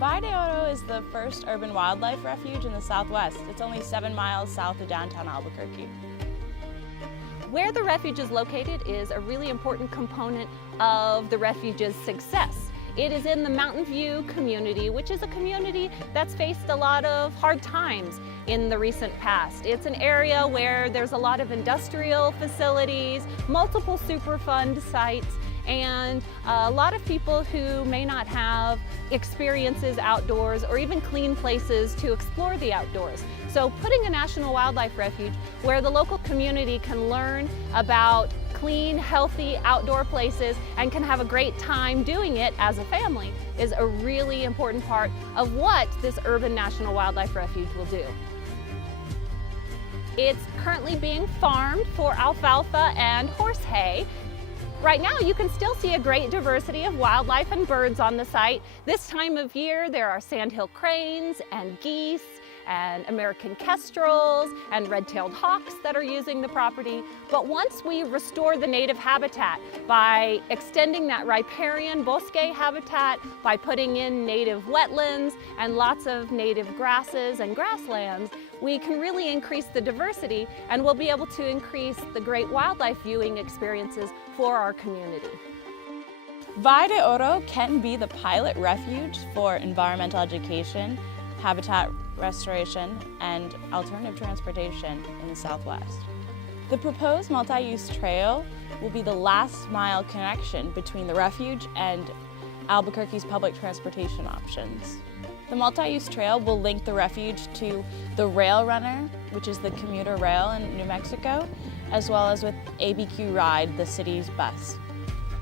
Valle de Oro is the first urban wildlife refuge in the Southwest. It's only 7 miles south of downtown Albuquerque. Where the refuge is located is a really important component of the refuge's success. It is in the Mountain View community, which is a community that's faced a lot of hard times in the recent past. It's an area where there's a lot of industrial facilities, multiple Superfund sites, and a lot of people who may not have experiences outdoors or even clean places to explore the outdoors. So putting a national wildlife refuge where the local community can learn about clean, healthy outdoor places and can have a great time doing it as a family is a really important part of what this urban national wildlife refuge will do. It's currently being farmed for alfalfa and horse hay. Right now, you can still see a great diversity of wildlife and birds on the site. This time of year, there are sandhill cranes and geese and American kestrels and red-tailed hawks that are using the property. But once we restore the native habitat by extending that riparian bosque habitat, by putting in native wetlands and lots of native grasses and grasslands, we can really increase the diversity and we'll be able to increase the great wildlife viewing experiences for our community. Valle de Oro can be the pilot refuge for environmental education, habitat restoration, and alternative transportation in the Southwest. The proposed multi-use trail will be the last mile connection between the refuge and Albuquerque's public transportation options. The multi-use trail will link the refuge to the Rail Runner, which is the commuter rail in New Mexico, as well as with ABQ Ride, the city's bus.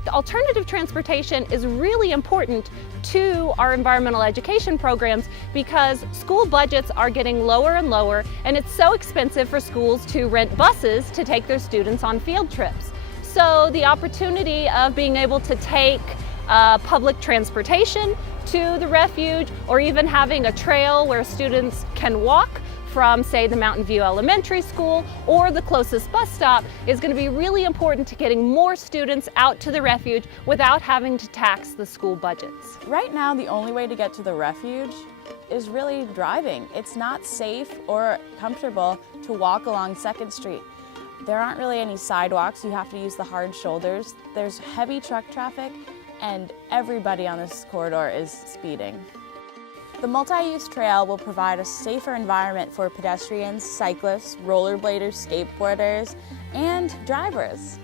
Alternative transportation is really important to our environmental education programs because school budgets are getting lower and lower, and it's so expensive for schools to rent buses to take their students on field trips. So the opportunity of being able to take public transportation to the refuge, or even having a trail where students can walk from, say, the Mountain View Elementary School or the closest bus stop, is going to be really important to getting more students out to the refuge without having to tax the school budgets. Right now, the only way to get to the refuge is really driving. It's not safe or comfortable to walk along 2nd Street. There aren't really any sidewalks. You have to use the hard shoulders. There's heavy truck traffic, and everybody on this corridor is speeding. The multi-use trail will provide a safer environment for pedestrians, cyclists, rollerbladers, skateboarders, and drivers.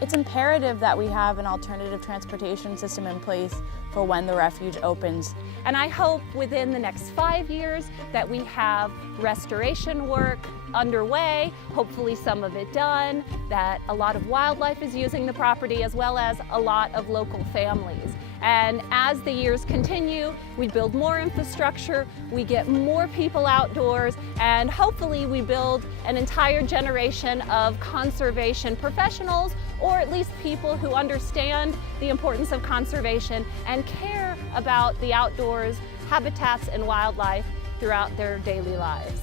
It's imperative that we have an alternative transportation system in place for when the refuge opens. And I hope within the next 5 years that we have restoration work underway, hopefully some of it done, that a lot of wildlife is using the property as well as a lot of local families. And as the years continue, we build more infrastructure, we get more people outdoors, and hopefully we build an entire generation of conservation professionals, or at least people who understand the importance of conservation and care about the outdoors, habitats, and wildlife throughout their daily lives.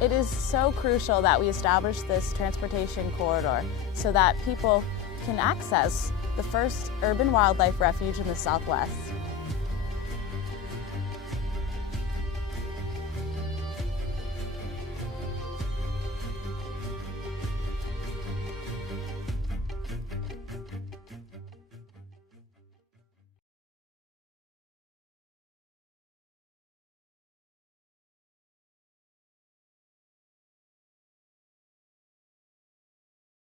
It is so crucial that we establish this transportation corridor so that people can access the first urban wildlife refuge in the Southwest.